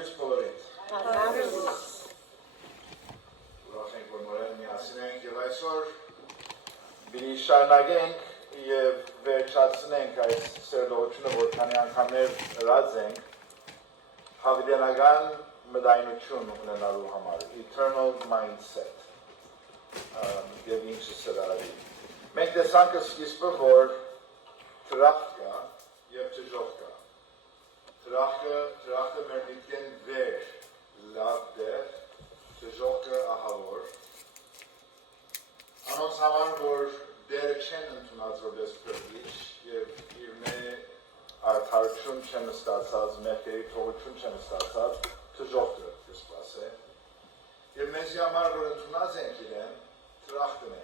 Լույս բոլորին։ Ուրախ ենք, որ նորեն միասին ենք և այսօր բիլի շարունակենք և վերջացնենք այս սերտողությունը, որ քանի անգամներ հրած ենք հավիտենական մտայնություն ունենալու համար, eternal mindset և ինչը սրարի։ Մենք տեսանք սկիզբը, որ թրախտ կա և ճժող կա։ Թրախտը մեր միտքեն վեր, լավ դեր, ճժողքը ահավոր։ Անոնց համար, որ դերը չեն ընդունած որպես փրկիչ և իր արդարություն չեն ստացած, մեղքերի թողություն չեն ստացած, ճժողքը կսպասե։ Եվ մեզի համար, որ ընդունած ենք իրեն, թրախտն է,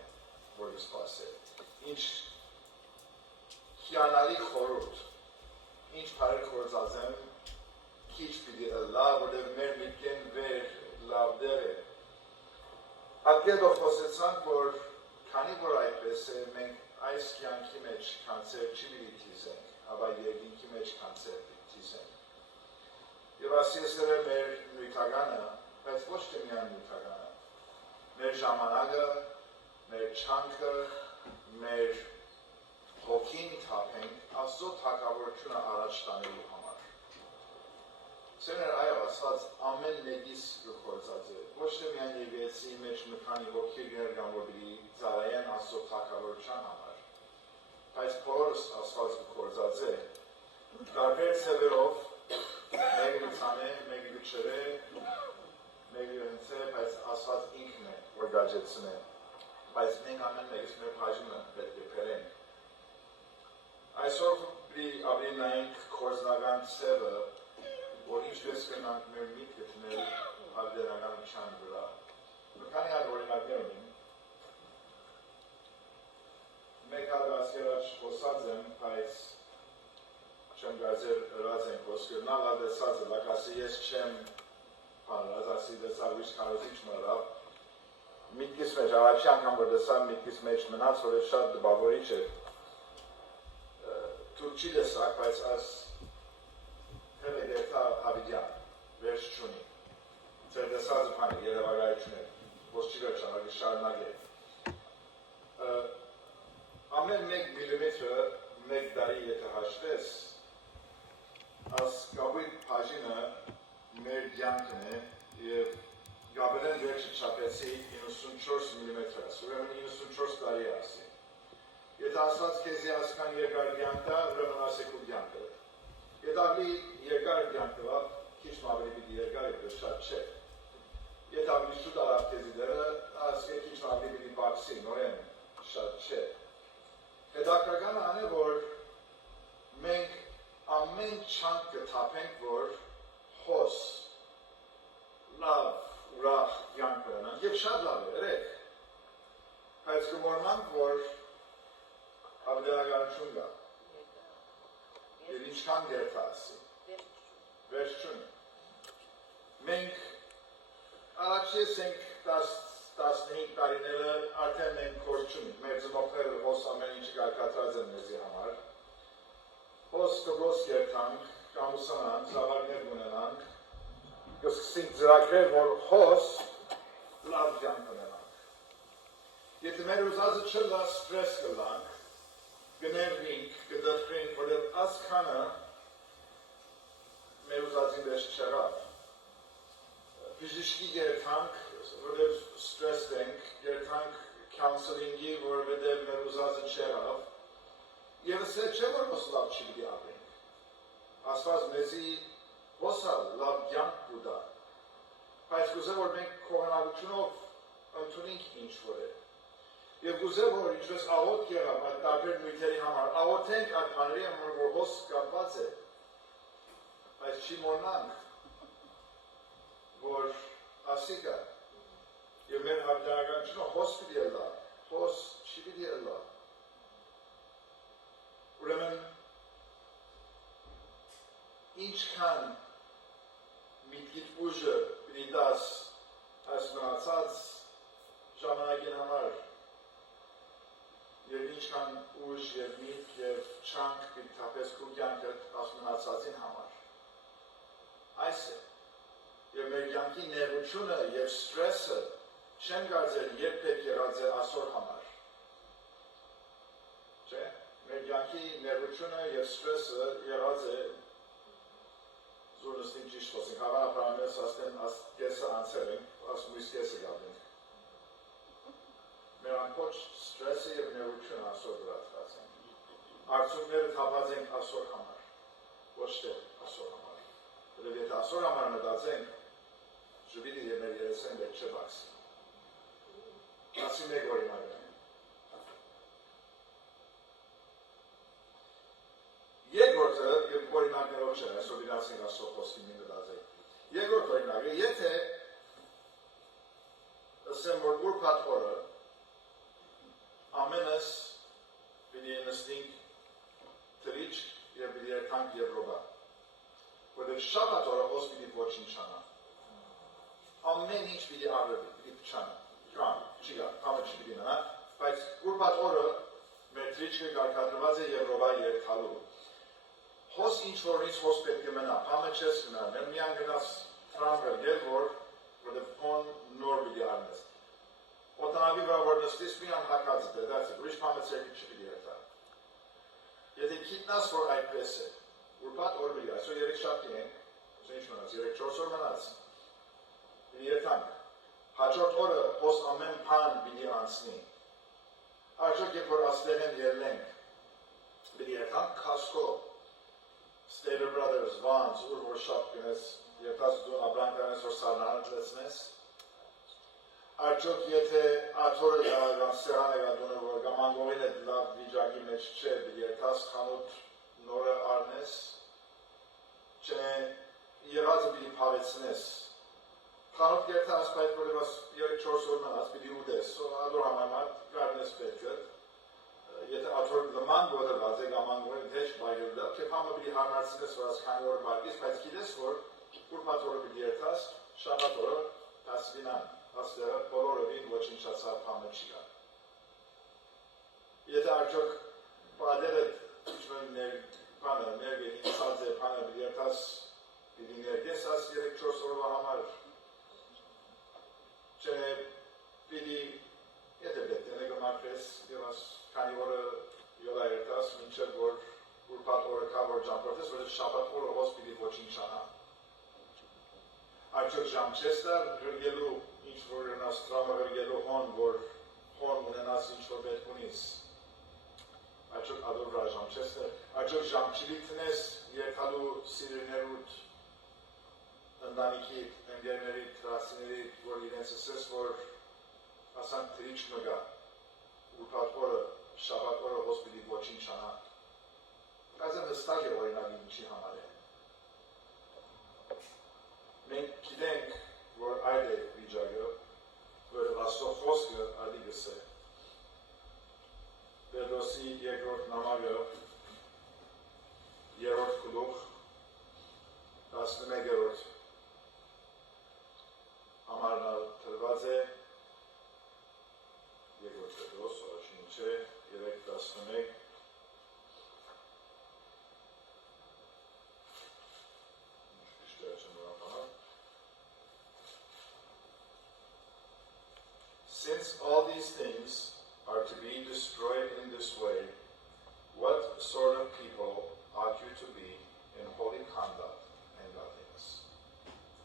որ կսպասե։ Ինչ հիանալի խորհուրդ, ինչ բարեր կործած եմ, քիչ պիտի լավ, որտեղ մեր միտքեն վեր լավ դեր է։ Ատկետով խոսեցանք, որ քանի որ այդպես է, մենք այս կյանքի մեջ կանցեր չի պիտի թիզենք, ապա երկինքի մեջ կանցեր պիտի թիզենք։ Եվ ասիեսերը մեր նույթագանը, բայց ոչ թե միան նույթագանը, մեր ժամանակը, մեր չանքը, մեր հոգին թափենք Աստծո թագավորությունը առաջ տանելու համար։ Սերներ այո, Աստված ամեն մեկիս կգործած է, ոչ թե միայն եկեղեցի մեջ մի քանի հոգիներ կան, որ պիտի ծառայեն Աստծո թագավորության համար, բայց բոլորս Աստված կգործած է, տարբեր ցևերով, մեկը ցանե, մեկը չրե, մեկը հենց է, բայց Աստված ինքն է, որ գաճեցնե, բայց մենք ամեն մեկս մեր բաժինը պետք է բերենք։ Այսօր պիտի ապրինայինք կորձնական ցևը, որ ինչպես կնանք մեր միտքը տնել հավիտենականության վրա։ Քանի հատ օրինակներ ունեմ։ Մեկ հատ ասկերաչ խոսած եմ, բայց չեմ գազեր հրած ենք ոսկր, նա լավ դեսած է, լակ ասի ես չեմ հանրած, ասի դեսավ իշ կարոզիչ մրավ, միտքիս մեջ, առաջի անգամ որ դեսավ միտքիս մեջ մնաց, որ ես շատ դպավորիչ է, թուր չի դեսակ, բայց աս հել է դերթա հավիդյան, վերջ չունի, ծեր դեսածը պանը երևագայություն է, ոս չի վերջանագի շարնակ է, ամեն մեկ միլիմետրը մեկ դարի եթե հաշվես, աս գաբույտ պաժինը մեր դյանքն է և գաբելեն վերջը չապեցի 94 միլիմետրաս, ուրեմն 94 տարի ասի։ Եթե ասված կեզի ասկան երկար դյանքտա, ուրեմն ասեկու դյանքը։ Եթե ավելի երկար դյանքտվա, քիչ մավելի պիտի երկար է, շատ չէ։ Եթե ավելի շուտ արավ կեզի դերը, ասկե քիչ մավելի պիտի բաքսի, նորեն շատ չէ։ Հետաքրքրական ան է, որ մենք ամեն չանք կթափենք, որ հոս, լավ, ուրախ կյանք կրնանք, և շատ լավ է, երեք։ Բայց կմորմանք, որ հավիտենականություն կա։ Եվ ինչքան գերթա ասի։ Վերջ չունի։ Մենք առաջ ենք 15 տարիները արդեն մենք կորչ չունենք, մեր ծնողները հոս ամեն ինչ կարկատրած են մեզի համար, հոս կգոս գերթանք, կամուսանանք, զավարներ ունենանք, կսկսենք ծրագրեր, որ հոս լավ կյանք ունենանք։ Եթե մեր ուզածը չլա ստրես կլանք, կներվինք, կդրվինք, որև ասքանը մեր ուզածին դեշ չեղավ։ Բժիշկի գերթանք, որև ստրես ենք, գերթանք կյանսելինգի, որովհետև մեր ուզածը չեղավ, և սե չէ, որ ոս լավ չի պիտի ապրենք։ Աստված մեզի ոսա լավ կյանք կուտա, բայց գուզե, որ մենք քողնակությունով ընդունենք ինչ-որ է։ Եվ գուզե, որ ինչպես աղոտ կեղավ այդ տարբեր նույթերի համար, աղոթենք այդ բաների համար, որ հոս կապված է, բայց չի մորնանք, որ ասի կա, և մեր հավիտենականությունը հոս պիտի էլա, հոս չի պիտի էլա։ Ուրեմն, ինչքան միտքիտ ուժը պիտի դաս այս մնացած ժամանակին համար և ինչքան ուժ և միտք և չանք պիտի թապես քու կյանքը այս մնացածին համար։ Այս է, մեր կյանքի ներողությունը եւ ստրեսը չեն գարձել երբեք եղած է այսօր համար։ Չէ՞։ Մեր կյանքի ներողությունը եւ ստրեսը եղած է զորնստին ճիշտ խոսենք, հավանաբար mēs ասեն կեսը անցել ենք, ասմույս կեսը գալենք։ Մեր ամբողջ ստրեսը եւ ներողությունը այսօր դրած ենք։ Արդյունքները թափած ենք այսօր համար, ոչ թե այսօր համար։ Որովհետեւ եթե այսօր համար մտածենք, ժպիտը եւ մեր երեսեն դեռ չբացի։ Ասի մեկ օրինակ։ Երկրորդը եւ օրինակներով չէ, այսօր իրացին ասող խոսքի մի մտածեք։ Երկրորդ օրինակը, եթե ասեմ որ ուրբաթ օրը ամենս պիտի նստենք թրիչ եւ պիտի երթանք Եվրոպա, որտեղ շաբաթ օրը ոս պիտի ոչինչ չանա։ Ամեն ինչ պիտի արվի, պիտի չանա, չի գա, ամեն չի պիտի նա, բայց ուրբաթ օրը մեր թրիչքը կարգադրված է Եվրոպա երթալու։ Հոս ինչ որից հոս պետք է մնա, պամը չես մնա, մեր միան գնաց տրամբեր գել, որտեղ պոն նոր պիտի արնես։ Օտանավի վրա որ նստիս միան հակած է, դարձը, ուրիշ պամը ծերքի չպիտի երթա։ Եթե գիտնաս, որ այդպես է, ուրբաթ օր պիտի, այսօր 3 շաբթի ենք, ինչ մնաց, 3-4 օր մնաց, պիտի երթանք։ Հաջորդ օրը հոս ամեն պան պիտի անցնի։ Արդյոք երբ որ աստեղեն ելնենք, պիտի երթանք Costco, Stater Brothers, Vons, ուր որ շապ գնես, երթաս դու աբրանկանես, որ սարնարան լեցնես, արդյոք եթե աթորը գավական սեղան է գատունը, որ գամանգովին է լավ վիճակի մեջ չէ, երթաս խանութ նորը արնես, չէ եղածը պիտի պավեցնես, խանութ երթաս պայդ որևս 3-4 օր մնաց պիտի ուտես, ադոր համայմատ կարնես պետքը, եթե աթոր լման գոդրված է գամանգովին թեշ բայրդա, կեփ համը պիտի հարմարցնես, որ այս քանի օր բարգիս, բայց գիտես, որ ուրբաթ օրը պիտի երթաս, շաբաթ օրը տասվինան, աստեղը բոլորովին ոչնչացավ համը չի գա։ Եթե արդյոք պատերը ներգեհին սած է պանը պիտի երթաս, պիտի ներգես աս 3-4 օրվա համար, չէ պիտի եթե պետք է նգմարկես և աս քանի օրը յոլա երթաս, մինչև որ ուրբաթ օրը կա որ ճամպորդես, որ շաբաթ օրը ոս պիտի ոչինչ չանա։ Արդյոք ժամ չես դար հրգելու ինչ որ ունաս տրամը հրգելու հոն, որ հոն ունենաս ինչ որ պետք ունիս։ Արդյոք ադոր վրա ժամ չես դար, արդյոք ժամ չիլի տնես երթալու սիրերներուտ ընտանիքի, ընկերների, տրասիների, որ իրենց ասես, որ ասան թրիչ մգա, ուրբաթ օրը, շաբաթ օրը ոս պիտի ոչինչ չանա։ Այս եմ հստակ է օրինակի ինչի համար է։ Մենք գիտենք, որ այդ է վիճակը, որ Աստծո խոսքը ադիգս է։ Պետրոսի երկրորդ նամակը, 3-րդ գլուխ, 11-րդ համարն տրված է, երկրորդ Պետրոս, առաջին չէ, 3:11 Since all these things are to be destroyed in this way, what sort of people ought you to be in holy conduct and godliness?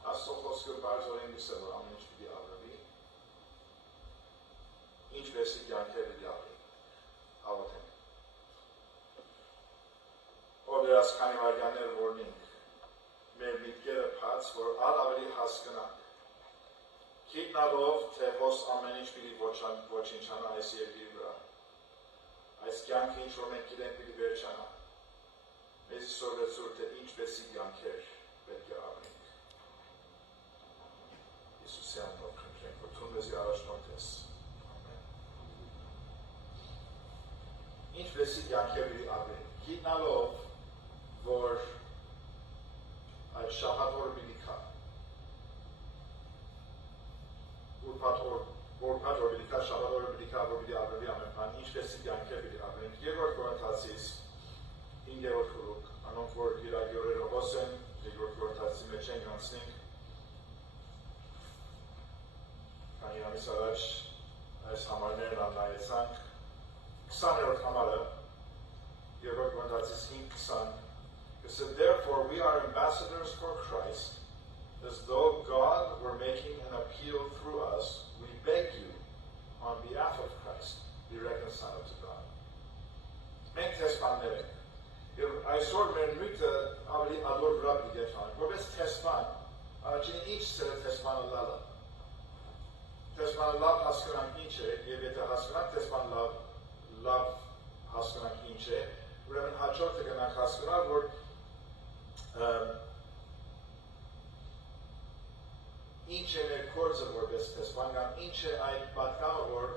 Աստծո խոսքը բարձրորեն գսել որ ամեն ինչ պիտի ապրվի, ինչպես է կյանքերը դիապի, ավոտենք։ Որ դրաս քանի վարյաներ որնինք, մեր միտքերը պած, որ ավելի հասկնանք, գիտնալով, թե հոս ամեն ինչ պիտի ոչինչանա այս երկրի վրա, այս կյանքը ինչ որ մենք գիտենք պիտի վերջանա, մեզ սովեցուր, թե ինչպեսի կյանքեր պետք է ապրենք։ Իսուսի անունով խնդրենք, որ թուն մեզի առաջնորդես։ Ինչպեսի կյանքեր պիտի ապրենք, գիտնալով, որ այդ շաբաթ օրը պիտի կա, ուրբաթ օրը պիտի կա, շաբաթ օրը պիտի կա, որ պիտի ապրվի ամեն բան, ինչպեսի կյանքեր պիտի ապրենք։ Երկրորդ Կորինթացիս 5-րդ գլուխ, անոնք որ իրագի օրերը հոս են, երկրորդ Կորինթացի մեջ ենք անցնենք, մի ամիս առաջ այս համարներն աննայեցանք 20-րդ համարը Երրորդ Կորինթացիս 5:20 It said, therefore we are ambassadors for Christ, as though God were making an appeal through us. We beg you, on behalf of Christ, be reconciled to God. Մենք տեսպաններ ենք։ Եվ այսօր մեր նույնը ավելի ադոր վրա պիտի գետանք, որպես տեսպան, առաջինը ինչ սերը տեսպանը լալը։ Տեսպանը լավ հասկանանք ինչ է, և եթե հասկանանք տեսպան լավ հասկանանք ինչ է, ուրեմն հաջորդը գնանք հասկանալ, որ ինչ է մեր կորձը որպես տեսպան, կամ ինչ է այդ պատկամը, որ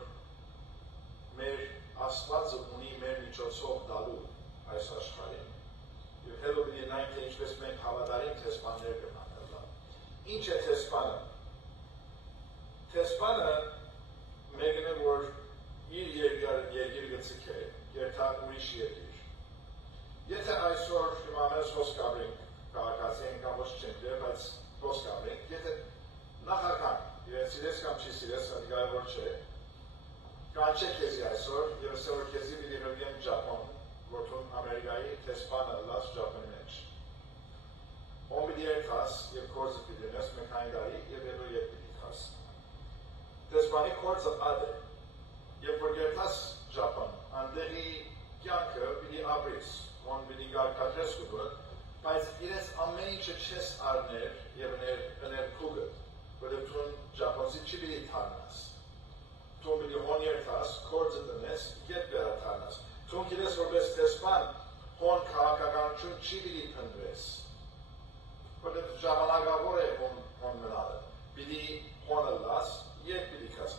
մեր Աստվածը ունի մեր միջոցով դալու այս աշխարհին։ Եվ հետո պիտի նայենք, թե ինչպես մենք հավատարիմ տեսպաններ կնանք։ Ինչ է տեսպանը։ Տեսպանը մեկն է, որ իր երկիր գծիկ է, երթա ուրիշ երկիր։ Եթե այսօր ամենս հոսք կաբրինք, քաղաքացի ենք կամ ոչ չենք դեր, բայց հոսք կաբրինք, եթե նախական, իրեն սիրես կամ չի սիրես, կարևոր չէ, կանչե քեզի այսօր, և ասե որ քեզի պիտի հրգեմ Ճապոն, որթուն Ամերիկայի տեսպանը լաց Ճապոնի մեջ։ Ոն պիտի երթաս և կորձը պիտի նես մեկային դարի և հետո ետ պիտի թաս։ Տեսպանի կորձը اد է, և որ երթաս Ճապոն, անդեղի կյանքը պիտի ապրիս, ոն պիտի գարկատրես կուբըտ, բայց իրես ամեն ինչը չես արներ և ըներ կուգըտ, որև թուն Ճապոնսի չի պիտի թարնաս։ Թուն պիտի հոն երթաս, կորձը տնես, ետ վերաթարնաս։ Թուն կիրես որպես տեսպան, հոն քաղաքականություն չի պիտի պնդվես, որև ժամանակավոր է հոն մնալը, պիտի հոնը լաս, ետ պիտի կաս։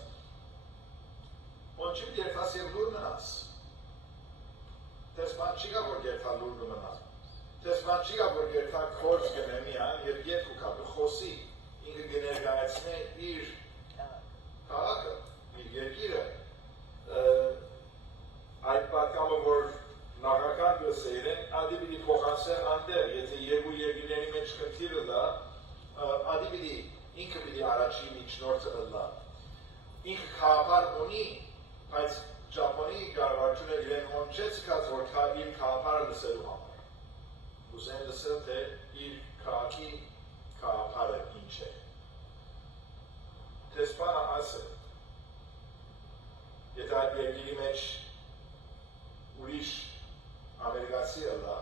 Հոն չի պիտի երթաս և լուր մնաս։ Տեսպան չի գա, որ երթա լուր կմնաս։ Տեսպան չի գա, որ երթա կորձ գնե միան և ետ կուկա, խոսի, ինքը գներգայացնե իր քաղաքը, իր երկիրը, այդ պատկամը, որ նախական գսեր են, ադի պիտի փոխանցե անդեր, եթե երկու երկիրների մեջ խնդիրը լա, ադի պիտի, ինքը պիտի առաջի միջնորդը լա։ Ինքը քաղաքար ունի, բայց Ճապոնի կառավարությունը իրեն հոն չէ ցկած, որ իր քաղաքարը լսելու համար։ Ուզեն լսել, թե իր քաղաքի քաղաքարը ինչ է։ Տեսպանը ասը, եթե այդ երկիրի մեջ ուրիշ ամերիկացի լա,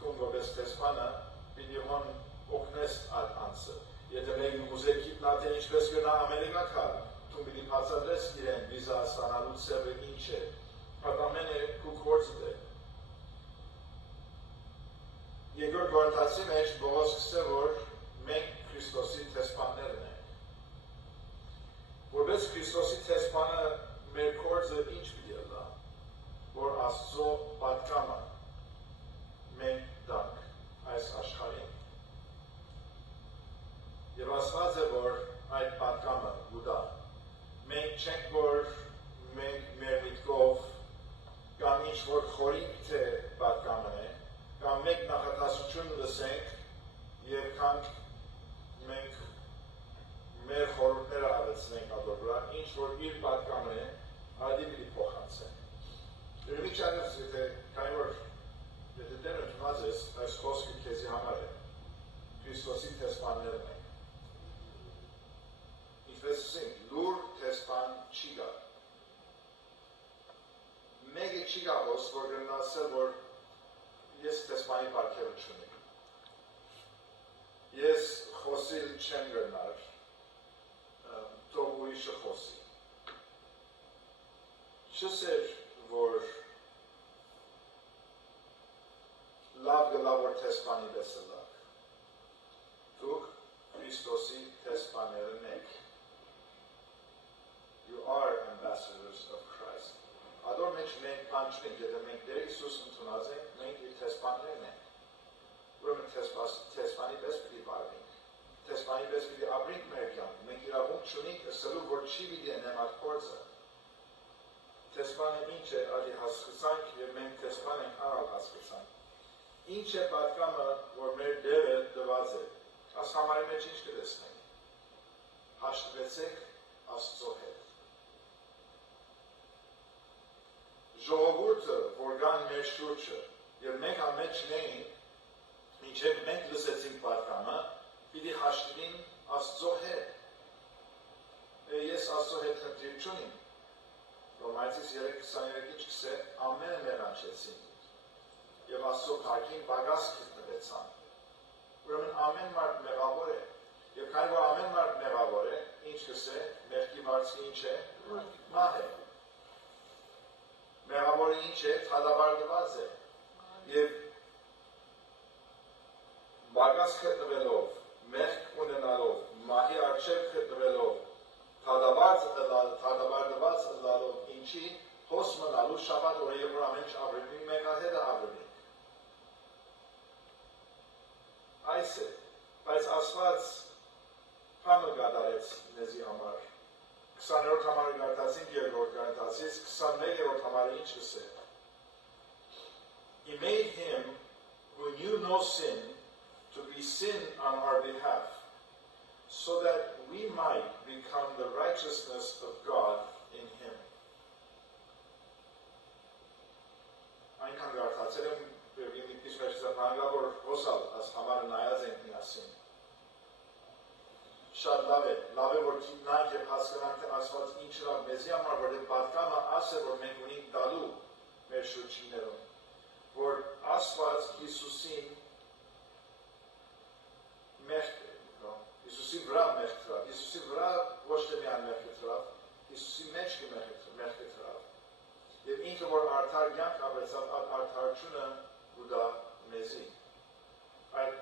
թուն որպես տեսպանը պիտի հոն օգնես այդ անձը։ Եթե մեկն ուզեր գիտնալ, թե ինչպես գնա Ամերիկա կար, թուն պիտի բացատրես իրեն վիզա ստանալու ցևը ինչ է, այդ ամենը քու կորձը է։ Երկրորդ Կորինթացի մեջ Պողոս գսե, որ մենք Քրիստոսի տեսպաններն ենք։ Որպես Քրիստոսի տեսպանը մեր կորձը ինչ պիտի լա, որ Աստծո պատկամը մենք դանք այս աշխարհին։ Եվ ասված է, որ այդ պատկամը ուդա։ Մենք չենք, որ մենք մեր միտքով կամ ինչ որ խորինք թե պատկամն է, կամ մենք նախատասություն լսենք և կանք մենք մեր խորհուրդները ավեցնենք ադոր վրա, ինչ որ իր պատկամն է, ադի պիտի փոխանցենք։ Ուրեմն չանես, եթե կային որ եթե դեր ընդունած ես, այս խոսքը քեզի համար է, Քրիստոսի տեսպաններն ենք։ Ինչպես ասենք, լուր տեսպան չի գա։ Մեկը չի գա ոս, որ գնասել, որ ես տեսպանի պարգևը չունեմ։ Ես խոսիլ չեմ գնար, թող ուրիշը խոսի։ Չսեր, որ լավ գլա, որ տեսպանի բեսը լավ։ Դուք Քրիստոսի տեսպաներն եք։ You are ambassadors of Christ. Ադոր մեջ մենք կանչնենք, եթե մենք դեր Իսուս ընդունած ենք, մենք իր տեսպաններն ենք։ Ուրեմն տեսպանի պես պիտի վարվենք։ Տեսպանի պես պիտի ապրենք մեր կյանքը։ Մենք իրավունք չունենք ասելու, որ չի պիտի անեմ այդ գործը։ Տեսպանը ինչ է, ալի հասկացանք և մենք տեսպան ենք արալ հասկացանք։ Ինչ է պատկամը, որ մեր դերը դված է։ Այս համարի մեջ ինչ կտեսնենք։ Հաշտվեցեք Աստծո հետ։ Ժողովուրդը, որ կան մեր շուրջը, եւ մենք ամեն չնեին, մինչև մենք լսեցինք պատկամը, պիտի հաշտվին Աստծո հետ։ Ես Աստծո հետ խնդիր չունիմ։ Ռոմայացիս 3:23-ին չկսե ամենը մեղանչեցին եւ Աստծո փառքին պակաս գտնվեցան։ Ուրեմն ամեն մարդ մեղավոր է եւ քանի որ ամեն մարդ մեղավոր է, ինչ կսե, մեղքի վարձը ինչ է, մահ է։ Մեղավորը ինչ է, թադավարտված է եւ պակաս գտնվելով, մեղք ունենալով, մահի առջև գտնվելով, թադավարտված ըլլալով ինչի հոս մնալու շաբաթ օրը երբ որ ամեն ինչ ավրենի մեկահետը ավրենի։ Այս է, բայց Աստված բանը կատարեց մեզի համար։ 20-րդ համարը գարտացինք երկրորդ գարտացից, 21-րդ համարը ինչ կսե։ He made him who knew no sin to be sin on our behalf, so that we might become the righteousness of God in him. Այնքան գարտացել եմ, բերգին մի քիչ վերջացապանգա, որ հոսալ աս համարը նայած ենք միասին։ Շատ լավ է, որ գիտնանք և հասկանանք, թե Աստված ինչ լավ մեզի համար, որտեղ պատկամը աս է, որ մենք ունենք տալու մեր շրջիններում, որ Աստված Հիսուսին մեղք է, Հիսուսի վրա մեղք թրավ, Հիսուսի վրա ոչ թե միան մեղքը թրավ, Հիսուսի մեջ մեղքը թրավ։ Եվ ինքը որ արդար կյանք ապրեցավ, այդ արդարությունը ուդա մեզի։ Այդ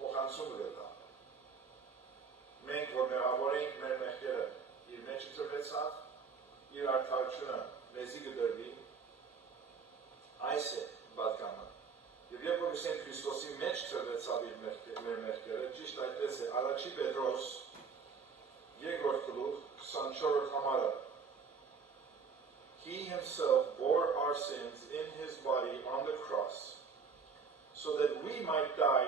փոխանցումը գտա։ Մենք որ մեղավոր ենք, մեր մեղքերը իր մեջ թրվեցավ, իր արդարությունը մեզի կդրվի, այս է պատկամը։ Եվ երբ որ ասենք Քրիստոսի մեջ թրվեցավ իր մեր մեղքերը, ճիշտ այդպես է, առաջի Պետրոս, երկրորդ գլուխ, 24-րդ համարը, He himself bore our sins in his body on the cross, so that we might die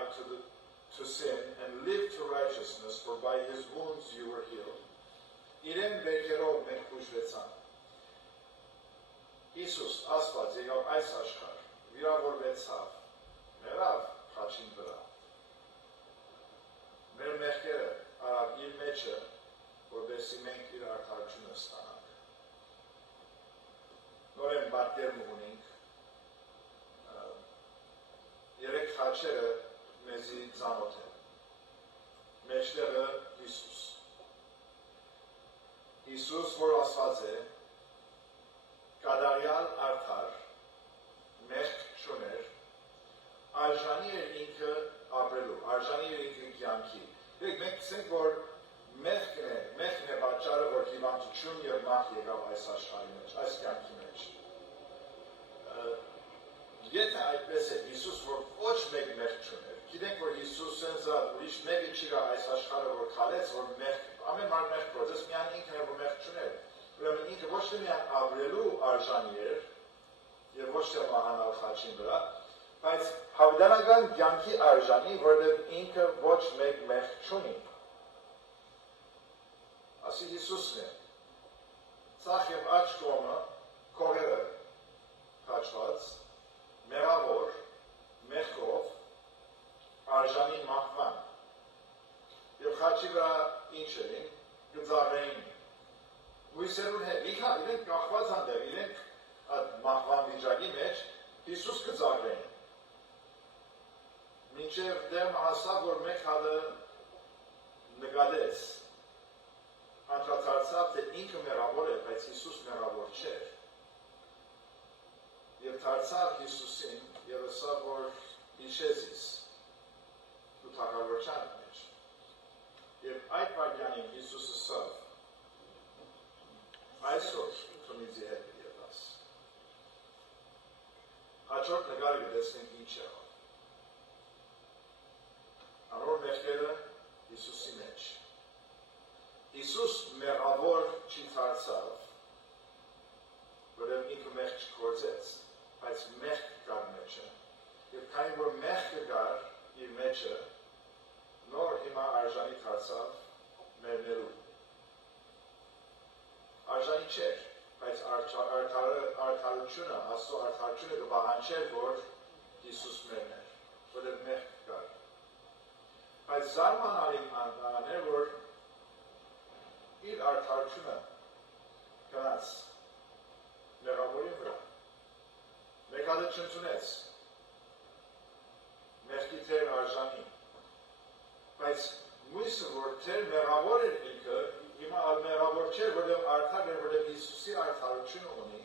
to sin and live to righteousness, for by his wounds you were healed. Իրեն բերքերով մենք ուժվեցան։ Հիսուս Աստված եկավ այս աշխարհ, վիրավորվեցավ, մեռավ խաչին վրա։ Մեր մեղքերը արավ իր մեջը, որպեսզի մենք իր արդարությունը ստանանք։ Նորեն պատկերն ունենք, երեք խաչերը մեզի ծանոթ են։ Մեջտեղը Հիսուս։ Հիսուս, որ ասված է, կադարյալ արդար, մեղք չուներ, արժանի էր ինքը ապրելու, արժանի էր ինքը կյանքի։ Մենք կսենք, որ մեղքն է պատճառը, որ հիվանդություն և մահ եկավ այս աշխարհի մեջ, այս կյանքի մեջ։ Եթե այդպես է, Հիսուս, որ ոչ մեկ մեղք չուներ, գիտենք, որ Հիսուսը ուրիշ մեկը չի գա այս աշխարհը, որ քալեց, որ մեղք, ամեն մարդ մեղք գործեց, միայն ինքն է, որ մեղք չուներ։ Ուրեմն ինքը ոչ թե միայն ապրելու արժանի էր, և ոչ թե մահանալ խաչին վրա, բայց հավիտենական կյանքի արժանի, որտեղ ինքը ոչ մեկ մեղք չունի։ Ասի Հիսուսն է, ցախ և աջ կողմը, կողերը խաչված, մեղավոր, մեղքով, արժանի մահվան։ Եվ խաչի վրա ինչ էին, գծառեին։ Մույսերուն հետ, իրենք կախված հանդեպ, իրենք այդ մահվան վիճակի մեջ Հիսուս գծառեին։ Մինչև դեմ հասավ, որ մեկ հատը նկատեց, անդրադարձավ, թե ինքը մեղավոր է, բայց Հիսուս մեղավոր չէր։ Եվ դարձավ Հիսուսին և ասավ, որ հիշեցիս դու թագավորության մեջ։ Եվ այդ վայրկյանին Հիսուս ասավ, այսօր քնիձի հետ ետաս։ Հաջորդ նկարը գտեսնենք ինչ եղավ։ Անոր մեղքերը Հիսուսի մեջ։ Հիսուս մեղավոր չի դարձավ, որով ինքը մեղք չգործեց, բայց մեղք կար մեջը։ Եվ քանի որ մեղքը կար իր մեջը, նոր հիմա արժանի դարձավ մեռնելու։ արժանի չէր, բայց արդարությունը, Աստծո արդարությունը կպահանջեր, որ Հիսուս մերն էր, որտեղ մեղք կար։ Բայց զարմանալի բան էր, որ իր արդարությունը գնաց մեղավորի վրա, մեկ հատ չընդունեց, մեղքի թեր արժանի, բայց մույսը, որ թեր մեղավոր էր ինքը, հիմա մեղավոր չէր, որտեղ արդար էր, որտեղ Հիսուսի արդարությունը ունի,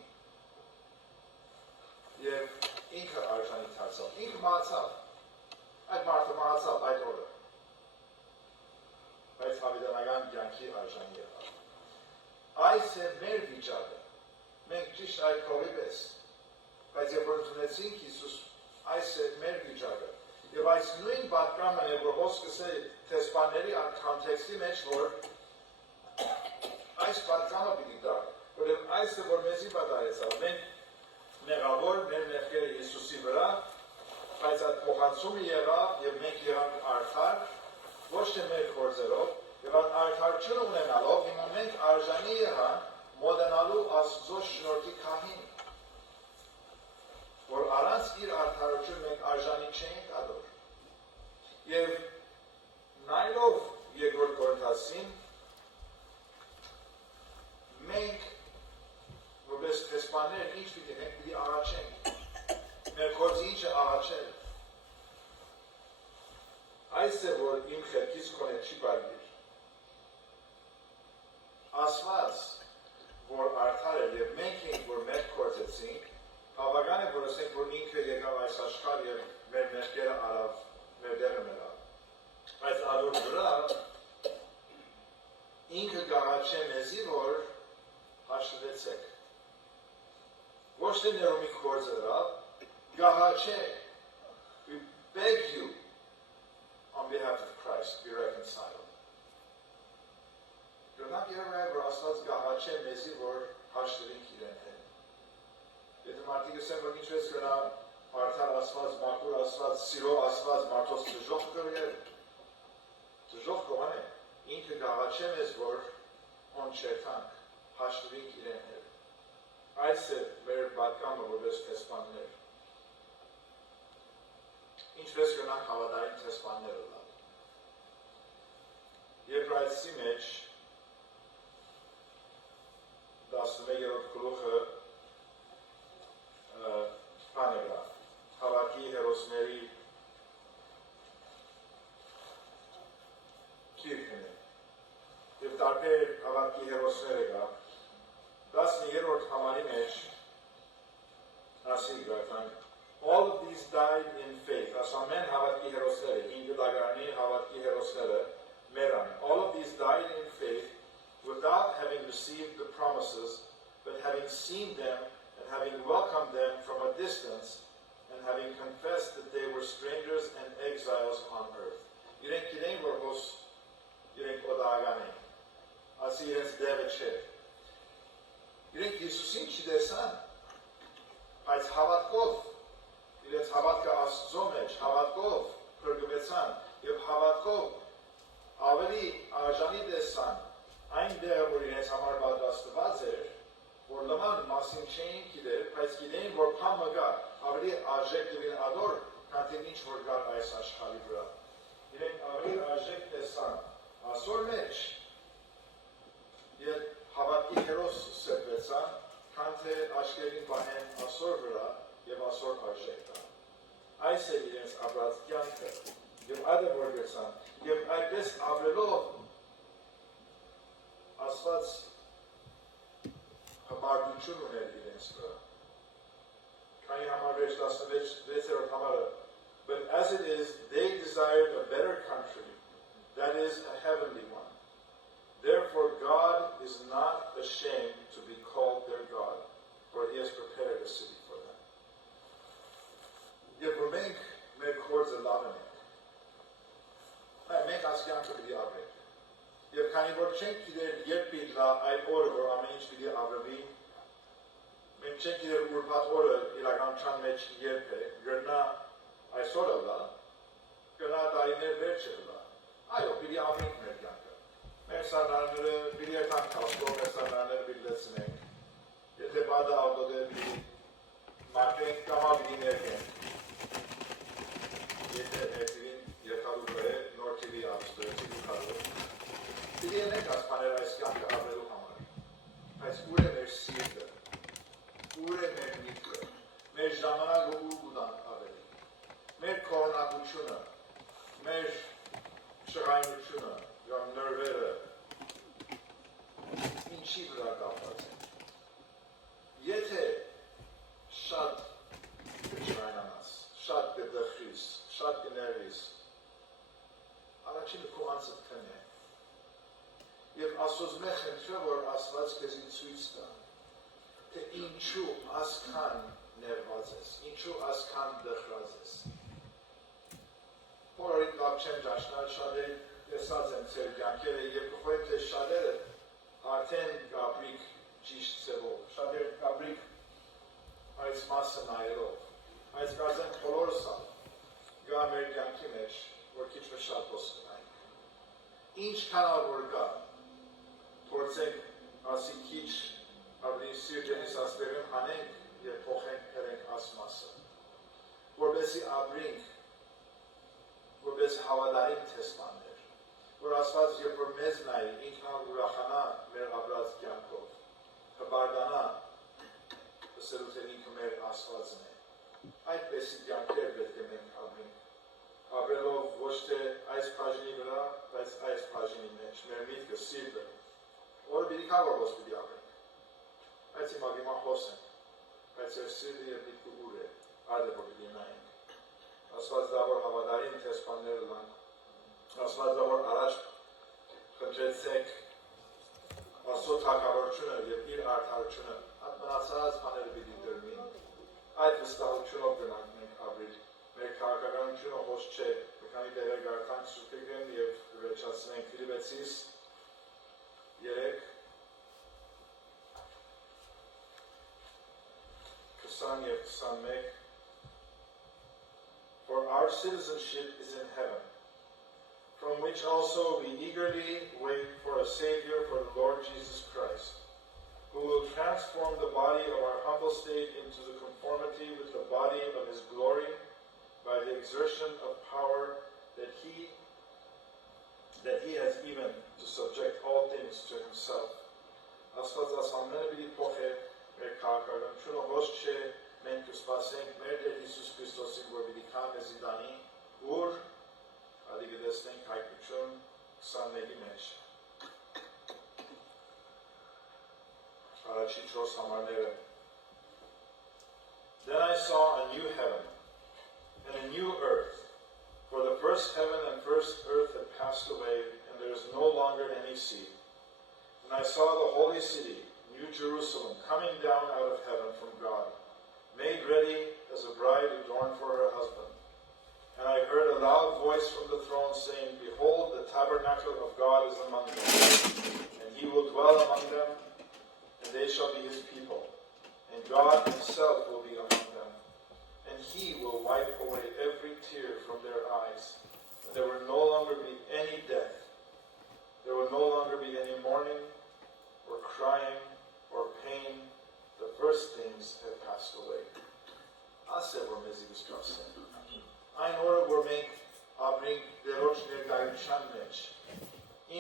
և ինքը արժանի դարձավ, ինքը մահացավ, այդ մարդը մահացավ այդ օրը, բայց հավիտենական կյանքի արժանի եղավ։ Այս է մեր վիճակը, մենք ճիշտ այդ կողի պես, բայց երբ որ ընդունեցինք Հիսուս, այս է մեր վիճակը, և այս նույն պատկամն է, որ հոսքս է թեսպանների կոնտեքստի մեջ, որ այս պատկամը պիտի տա, որև այս է, որ մեզի պատահեցավ, մենք մեղավոր մեր մեղքերը Հիսուսի վրա, բայց այդ փոխանցումը եղավ և մենք եղանք արդար, ոչ թե մեր գործերով, և այդ արդարությունը ունենալով, հիմա մենք արժանի եղանք մոտենալու Աստծո շնորհքի քահին, որ առանց իր արդարություն մենք արժանի չենք ադոր։ Եվ նայելով երկրորդ Կորինթացին, մենք որպես տեսպաններ ինչ պիտի մենք պիտի աղաչենք, մեր գործի ինչը աղաչել։ Այս է, որ իմ խելքից քոնե չի բարգիր։ Ասված, որ արդար էր և մենք ենք, որ մեղք գործեցինք, բավական է, որ ասենք, որ ինքը եկավ այս աշխարհ և մեր մեղքերը արավ, մեր դերը մեռավ։ Բայց ադոր վրա ինքը կաղաչե մեզի, որ հաշտվեցեք։ Ոչ թե ներումի գործերով, կաղաչե, we beg you on behalf of Christ, be reconciled. Գրանք երբ որ Աստված կաղաչե մեզի, որ հաշտվենք իրեն հետ։ Եթե մարդիկ ասեն, որ ինչպես կնա արդար Աստված, մաքուր Աստված, սիրո Աստված, մարդոց դժոխ կրել, դժոխ կողան է, ինքը կաղաչե մեզ, որ on չերթանք, հաշտվենք իրեն հետ։ Այս է մեր պատկամը, որպես տեսպաններ։ Ինչպես կնանք հավատային տեսպանները լավ։ Եբրայեցի մեջ 11-րդ գլուխը բան է գա, հավատքի հերոսների գիրքն է։ Եվ տարբեր հավատքի հերոսները գա, 13-րդ համարի մեջ ասի գրական, all of these died in faith, as ամեն հավատքի հերոսները, 5 դագարանի հավատքի հերոսները, մերան, all of these died in faith, without having received the promises, but having seen them and having welcomed them from a distance, and having confessed that they were strangers and exiles on earth. Իրենք իրեն, որ հոս իրենք օդաղան են, ասի իրենց դեղը չէր։ Իրենք Հիսուսին չտեսան, բայց հավատքով, իրենց հավատքը Աստծո մեջ, հավատքով փրկվեցան և հավատքով ավելի արժանի տեսան այն դեղը, որ իրենց համար պատրաստված էր, որ նման մասին չէին գիտեր, բայց գիտեին, որ բան մգա, ավելի արժեք դվին ադոր, քան թե ինչ որ գար այս աշխարհի վրա։ Իրենք ավելի արժեք տեսան ասոր մեջ, և հավատքի հերոս սրբեցան, քան թե աչքերին պահեն ասոր վրա և ասոր արժեք տան։ Այս է իրենց ապրած կյանքը, և այդ է որ գեցան, և այդպես ապրելով Աստված հպարտություն ուներ իրենց վրա։ Քանի համար վերջ 16-րդ համարը, but as it is, they desired a better country, that is a heavenly one. Therefore God is not ashamed to be called their God, for he has prepared a city for them. Եվ որ մենք մեր գործը լավն ենք, մենք ասկյանքը պիտի ապրենք։ Եվ քանի որ չենք գիտեր երբ պիտի լա այդ օրը, որ ամեն ինչ պիտի ապրվի, մենք չենք գիտեր ուրբաթ օրը իրականության մեջ երբ է, գրնա այսօրը լա, գրնա տարիներ վերջը լա։ Այո, պիտի ապրենք մեր կյանքը։ Մեր սարնարները պիտի երթանք հաստով, մեր սարնարները պիտի լեցնենք։ կամ նրվերը ինչի վրա կապված են։ Եթե շատ կճրանանաս, շատ կդխրիս, շատ կներվիս, առաջինը քո անձը քնե։ Եվ Աստծոց մեծ խնդրեմ, որ Աստված քեզ ցույց տա, թե ինչու ասքան ներված ես, ինչու ասքան դխրած ես։ Որորիտ լավ չեմ ճաշնալ, շատերը տեսած են ձեր կյանքերը եւ կխոյեմ, թե շատերը արդեն գաբրիկ ճիշտ ձևով, շատերը գաբրիկ այս մասը նայելով, այս կարծեմ բոլորս գա մեր կյանքի մեջ, որ քիչ մը շատ ոսկնայինք։ Ինչ կանալ որ գա, փորձենք ասի քիչ ավելի սիրտենիս ասպերին հանենք եւ փոխենք կրենք աս մասը, որպեսզի ապրենք, որպես հավատարիմ տեսմաններ, որ Աստված երբ որ մեզ նայի, ինքն ուրախանա մեր ապրած կյանքով, հբարդանա, ասելու թե ինքը մեր Աստվածն է։ Այդպեսի կյանքեր պետք է մենք ապրենք, ապրելով ոչ թե այս բաժնի վրա, բայց այս բաժնի մեջ, մեր միտքը, սիրտը, որը պիտի կա որ ոնց պիտի ապրենք։ Բայց հիմա խոսենք, բայց մեր սիրտը եւ միտքը ուր է, այդ է որ պիտի նայենք։ Աստված դա որ հավատարիմ տեսփանները լանք, Աստված դա որ առաջ խնդրեցեք Աստծո թագավորությունը եւ իր արդարությունը, այդ մնացած բաները պիտի դրվին։ Այդ վստահությունով գնանք մենք ապրել։ Մեր քաղաքականությունը ոչ չէ, մի քանի դերեր գարկանք սուպերգեն եւ վերջացնենք Ֆիլիպեցիս 3 20 եւ 21 For our citizenship is in heaven, from which also we eagerly wait for a Savior, for the Lord Jesus Christ, who will transform the body of our humble state into the conformity with the body of His glory by the exertion of power that He has even to subject all things to Himself. Աստված ասամները պիտի փոխե մեր քաղաքականությունը ոչ չէ մենք կսպասենք մեր Տեր Հիսուս Քրիստոսին, որ պիտի քա մեզի տանի, ուր ադի կտեսնենք Հայտնություն 21-ի մեջ։ Առաջի 4 համարները։ Then I saw a new heaven and a new earth, for the first heaven and first earth had passed away, and there is no longer any sea. And I saw the holy city, New Jerusalem, coming down out of heaven from God, made ready as a bride adorned for her husband. And I heard a loud voice from the throne saying, Behold, the tabernacle of God is among them, and He will dwell among them, and they shall be His people. And God Himself will be among them, and He will wipe away every tear from their eyes. And there will no longer be any death. There will no longer be any mourning, or crying, or pain. The first things have passed away. Ասե որ մեզի վստահեն։ Այն օրը որ մենք ապրենք դերոջ ներկայության մեջ,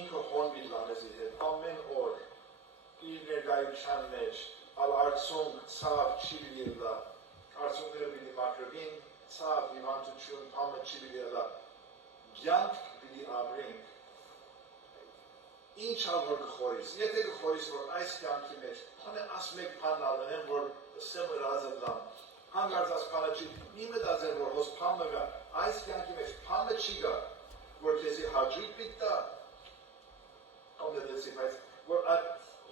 ինքը հոնվի լանեզի հետ, ամեն օր իր ներկայության մեջ, ալ արցունք ցավ չի լինելա, արցունքները պիտի մաքրվին, ցավ հիվանդություն համը չի լինելա, կյանք պիտի ապրենք, ինչ ալ որ կխորիս, եթե կխորիս որ այս կյանքի մեջ, հոնե աս մեկ բան ալենեմ, որ սեմը ռազը լամ, հանգարց աս բանը չի, մի մտածել որ հոս բանը գա, այս կյանքի մեջ բանը չի գա, որ քեզի հաջիկ պիտի տա, ամենեցի, բայց որ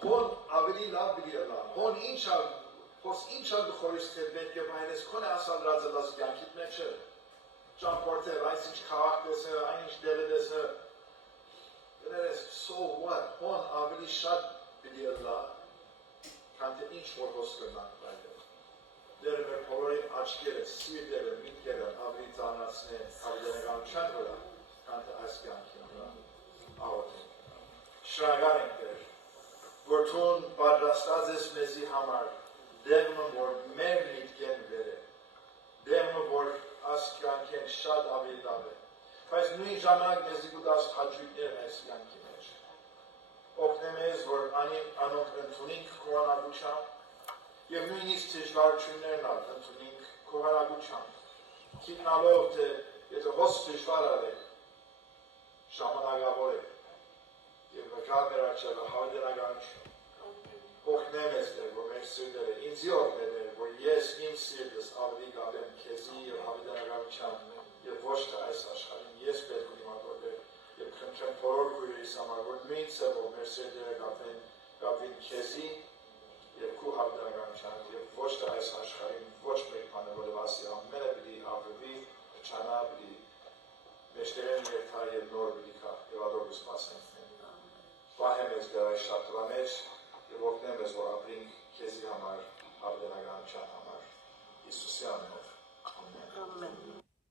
հոն ավելի լավ պիտի լա, հոն ինչ ալ, հոս ինչ ալ կխորիս թե պետք է բայնես, քոնե ասալ ռազը լաս կյանքիտ մեջ է, ճամպորտել, այս ինչ քաղաք տեսը, այն ինչ դերը տեսը, so what? Հոն ավելի շատ պիտի լա, քան թե ինչ որ հոս կրնանք բայդել։ Դերը մեր բոլորի աչքերը, սիրտերը, միտքերը ավելի ծանրացնեն հավիտենականության վրա, քան թե այս կյանքի վրա աղոթենք։ Շնորհակալ ենք Տեր, որ Դու պատրաստած ես մեզի համար, դեմը որ մեր միտքեն վեր է, դեմը որ այս կյանքեն շատ ավելի լավ է, բայց նույն ժամանակ մեզի կուտած հաճույքներ այս կյանքի մեջ։ Օգնեմ ես, որ անոնք ընդունենք քողանակությամբ, եւ նույնիսկ դժվարություններն ընդունենք քողանակությամբ, գիտնալով թե եթե հոս դժվար է, ժամանակավոր է, գալ մեր արջևը հավիտենականություն, օգնեմ ես դեր, որ մեր սիրտերը ինձի օգնել էր, որ ես իմ սիրտս ավելի գավեմ քեզի և հավիտենականության և ոչ թե այս աշխարհին, ես պետք ունի մատորդել և քննչեմ բոլոր քույրերիս համար, որ նույն ծևով մեր սիրտերը գավին քեզի և քու հավիտենականության և ոչ թե այս աշխարհին, ոչ մեկ բանը, որով ասի ամենը պիտի ավրվի, չանա պիտի մեջտերեն երթա և նոր պիտի կա և ադոր կսպասենք։ Պահեմ ես դեր այս շաբթվա մեջ և օգնեմ ես, որ ապրենք